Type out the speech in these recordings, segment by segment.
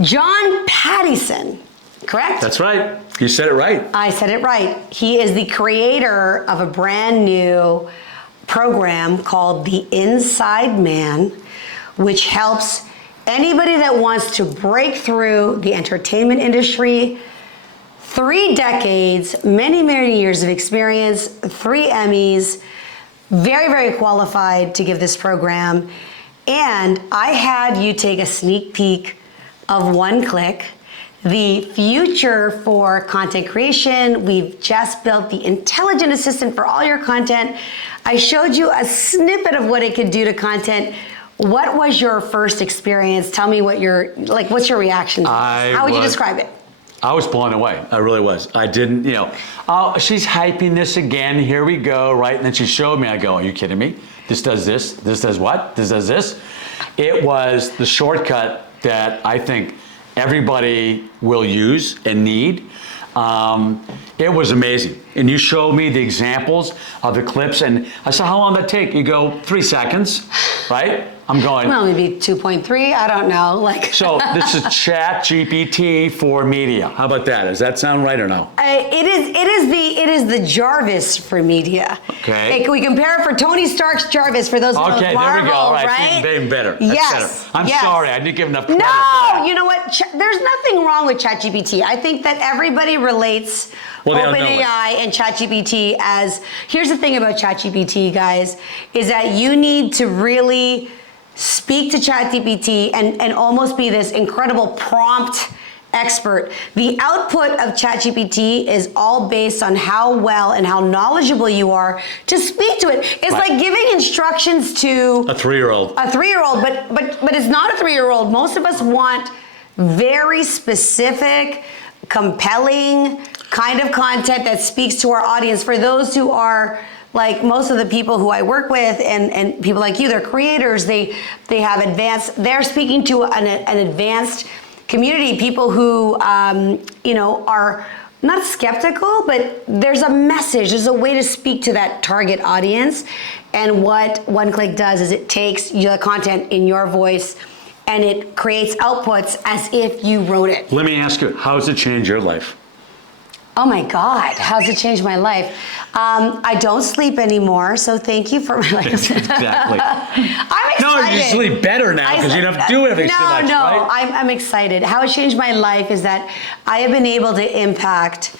John Pattyson, correct? That's right. You said it right. I said it right. He is the creator of a brand new program called The Inside Man, which helps anybody that wants to break through the entertainment industry. 3 decades, many, many years of experience, 3 Emmys, very, very qualified to give this program. And I had you take a sneak peek of OneCliq, the future for content creation. We've just built the intelligent assistant for all your content. I showed you a snippet of what it could do to content. What was your first experience? Tell me what's your reaction to this? How would you describe it? I was blown away. I really was. I didn't, oh, she's hyping this again. Here we go, right? And then she showed me. I go, are you kidding me? This does this. This does what? This does this. It was the shortcut that I think everybody will use and need. It was amazing. And you showed me the examples of the clips, and I said, how long did that take? You go, 3 seconds, right? I'm going. Well, maybe 2.3. I don't know. So this is Chat GPT for media. How about that? Does that sound right or no? It is the Jarvis for media. Okay. We compare it for Tony Stark's Jarvis for those who know Marvel, there we go. All right. right? Even better. Yes. Better. I'm sorry. I didn't give enough credit for No, that. you know what? There's nothing wrong with ChatGPT. I think that everybody relates OpenAI and ChatGPT as, here's the thing about ChatGPT, guys, is that you need to really speak to ChatGPT and almost be this incredible prompt expert. The output of ChatGPT is all based on how well and how knowledgeable you are to speak to it. It's like giving instructions to a 3-year-old. A 3-year-old, but it's not a 3-year-old. Most of us want very specific, compelling kind of content that speaks to our audience. For those who are like most of the people who I work with and people like you, they're creators, they have advanced, they're speaking to an advanced community, people who, are not skeptical, but there's a message, there's a way to speak to that target audience. And what OneCliq does is it takes the content in your voice and it creates outputs as if you wrote it. Let me ask you, how does it change your life? Oh my God, how's it changed my life? I don't sleep anymore, so thank you for my life. Exactly. I'm excited. No, you sleep better now because you don't have to do everything so much, right? I'm excited. How it changed my life is that I have been able to impact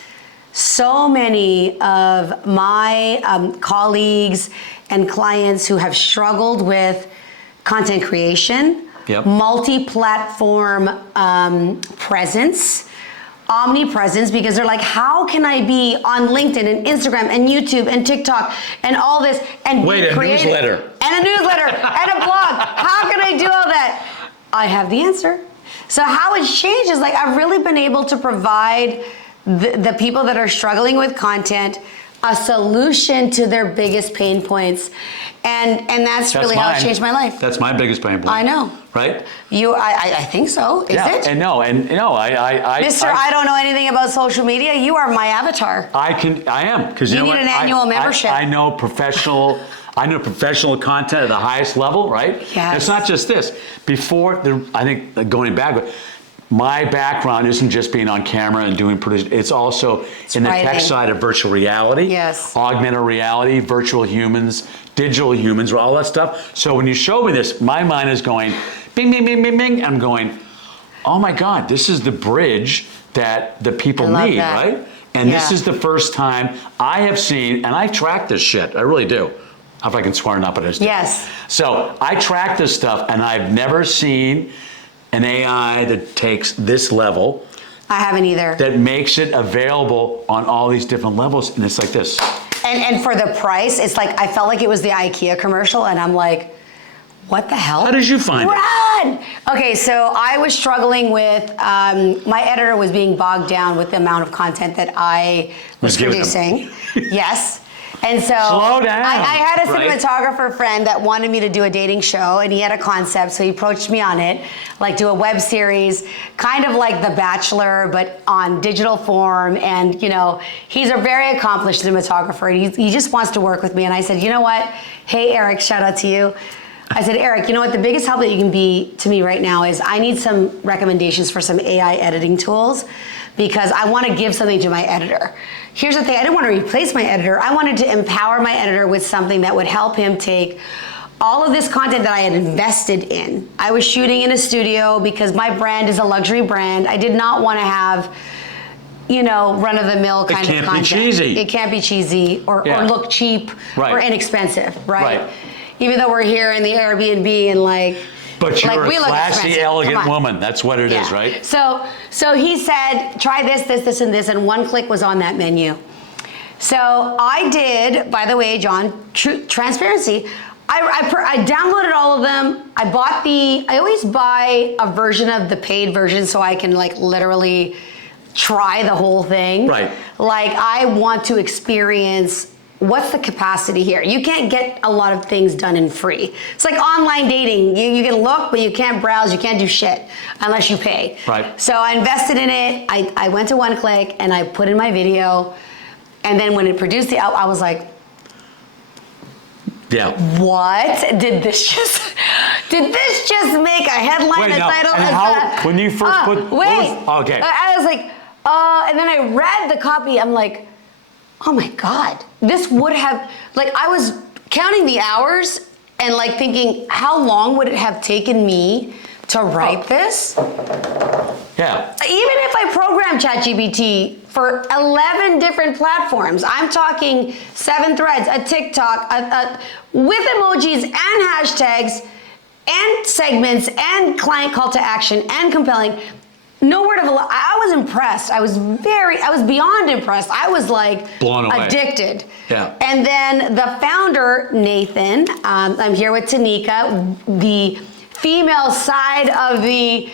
so many of my colleagues and clients who have struggled with content creation, multi-platform presence, omnipresence, because they're like, how can I be on LinkedIn and Instagram and YouTube and TikTok and all this and a newsletter and a blog? How can I do all that? I have the answer. So how it's changed is like I've really been able to provide the people that are struggling with content a solution to their biggest pain points. And that's really how it changed my life. That's my biggest pain point. I know. Right? I think so. Is it? And no, Mister, I don't know anything about social media. You are my avatar. I am, because you know need what? An annual membership. I know professional content at the highest level, right? Yes. It's not just this. I think going back, my background isn't just being on camera and doing production. It's also in the tech side of virtual reality, augmented reality, virtual humans, digital humans, all that stuff. So when you show me this, my mind is going bing, bing, bing, bing, bing. I'm going, oh my God, this is the bridge that the people need, right? And this is the first time I have seen, and I track this shit. I really do. If I can swear enough, but I just do. Yes. So I track this stuff, and I've never seen an AI that takes this level. I haven't either. That makes it available on all these different levels, and it's like this. And for the price, it's like I felt like it was the IKEA commercial, and I'm like, what the hell? How did you find it? Okay, so I was struggling with, my editor was being bogged down with the amount of content that I was producing. Yes. And so slow down. I had a cinematographer friend that wanted me to do a dating show, and he had a concept, so he approached me on it, like do a web series, kind of like The Bachelor, but on digital form. And he's a very accomplished cinematographer, and he just wants to work with me. And I said, you know what? Hey, Eric, shout out to you. I said, Eric, you know what? The biggest help that you can be to me right now is I need some recommendations for some AI editing tools because I want to give something to my editor. Here's the thing, I didn't want to replace my editor. I wanted to empower my editor with something that would help him take all of this content that I had invested in. I was shooting in a studio because my brand is a luxury brand. I did not want to have, you know, run-of-the-mill kind of content. It can't be cheesy. It can't be cheesy or look cheap or inexpensive, right? Even though we're here in the Airbnb and like, but you're like, a classy, elegant woman. That's what it is, right? So he said, try this, this, this, and this, and OneCliq was on that menu. So I did, by the way, John, transparency, I downloaded all of them. I always buy a version of the paid version so I can like literally try the whole thing. Right. Like I want to experience what's the capacity here? You can't get a lot of things done in free. It's like online dating. You can look, but you can't browse, you can't do shit unless you pay. Right. So I invested in it. I went to OneCliq and I put in my video. And then when it produced I was like, yeah. What? Did this just make a headline, title? And when you first put... okay. I was like, and then I read the copy. I'm like, oh my God, this would have, like I was counting the hours and like thinking, how long would it have taken me to write this? Yeah. Even if I programmed ChatGPT for 11 different platforms, I'm talking 7 threads, a TikTok, with emojis and hashtags and segments and client call to action and compelling. No word of a lie. I was impressed. I was beyond impressed. I was like blown away. Addicted. Yeah. And then the founder, Nathan, I'm here with Tanika, the female side of the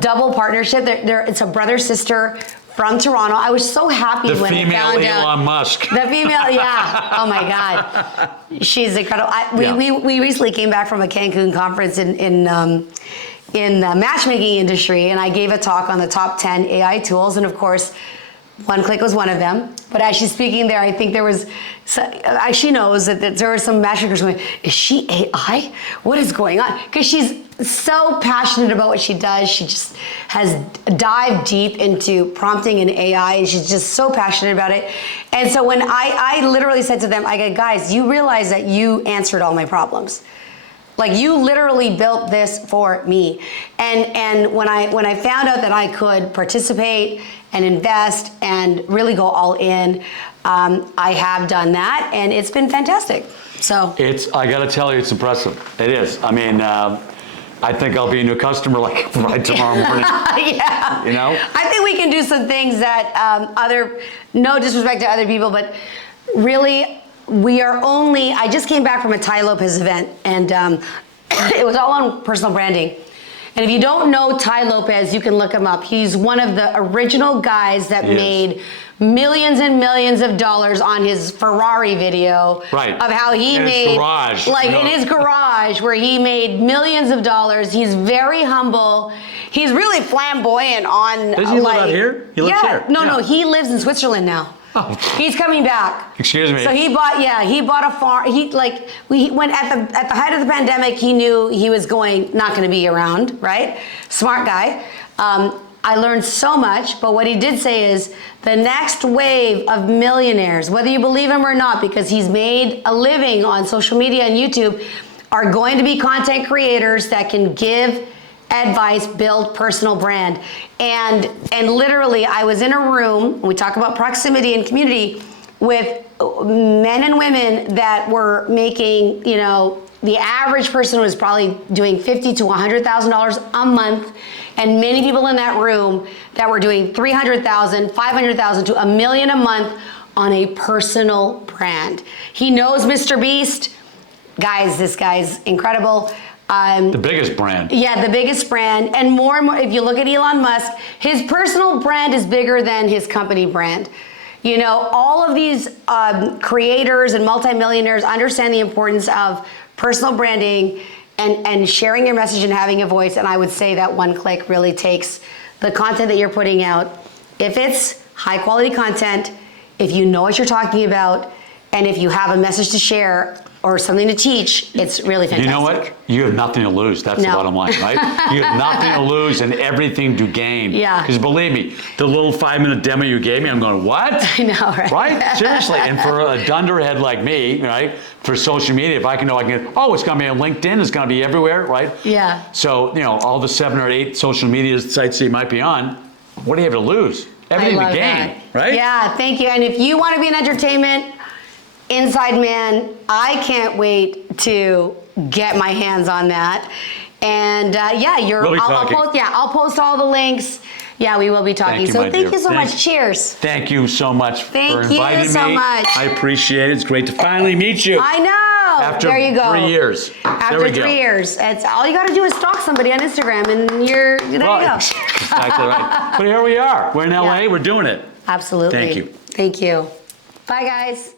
double partnership. It's a brother-sister from Toronto. I was so happy when I found out. The female Elon Musk. The female, yeah. Oh my God. She's incredible. We recently came back from a Cancun conference in the matchmaking industry, and I gave a talk on the top 10 AI tools, and of course, OneCliq was one of them. But as she's speaking there, I think there was, she knows that there were some matchmakers going, is she AI? What is going on? Because she's so passionate about what she does. She just has dived deep into prompting and AI, and she's just so passionate about it. And so when I literally said to them, I go, guys, you realize that you answered all my problems. Like you literally built this for me. And when I found out that I could participate and invest and really go all in, I have done that, and it's been fantastic. So I got to tell you, it's impressive. It is. I mean, I think I'll be a new customer like right tomorrow morning. Yeah. You know? I think we can do some things that no disrespect to other people, but really, I just came back from a Tai Lopez event, and it was all on personal branding. And if you don't know Tai Lopez, you can look him up. He's one of the original guys that made millions and millions of dollars on his Ferrari video of how he made in his garage where he made millions of dollars. He's very humble. He's really flamboyant on. Does he live out here? He lives here. No, he lives in Switzerland now. Oh. He's coming back. Excuse me. So he bought a farm. When at the height of the pandemic, he knew he was not going to be around, right? Smart guy. I learned so much, but what he did say is the next wave of millionaires, whether you believe him or not, because he's made a living on social media and YouTube, are going to be content creators that can give advice, build personal brand. And literally, I was in a room, we talk about proximity and community, with men and women that were making, the average person was probably doing $50,000 to $100,000 a month, and many people in that room that were doing $300,000, $500,000 to $1 million a month on a personal brand. He knows Mr. Beast. Guys, this guy's incredible. The biggest brand. Yeah, the biggest brand. And more, if you look at Elon Musk, his personal brand is bigger than his company brand. All of these creators and multimillionaires understand the importance of personal branding and sharing your message and having a voice. And I would say that OneCliq really takes the content that you're putting out. If it's high quality content, if you know what you're talking about, and if you have a message to share, or something to teach, it's really fantastic. You know what? You have nothing to lose. That's the bottom line, right? You have nothing to lose and everything to gain. Yeah. Because believe me, the little 5-minute demo you gave me, I'm going, what? I know, right? Right? Seriously. And for a dunderhead like me, right? For social media, if I can get, it's going to be on LinkedIn, it's going to be everywhere, right? Yeah. So, all the 7 or 8 social media sites that you might be on, what do you have to lose? Everything to gain, right? Yeah, thank you. And if you want to be in entertainment, Inside Man, I can't wait to get my hands on that. And I'll post all the links. Yeah, we will be talking. Thank you so much. Cheers. Thank you so much for inviting me. Thank you so much. I appreciate it. It's great to finally meet you. I know. After there you go. 3 years. After 3 years. It's all you got to do is stalk somebody on Instagram, and there you go. Exactly right. But here we are. We're in LA. We're doing it. Absolutely. Thank you. Thank you. Bye, guys.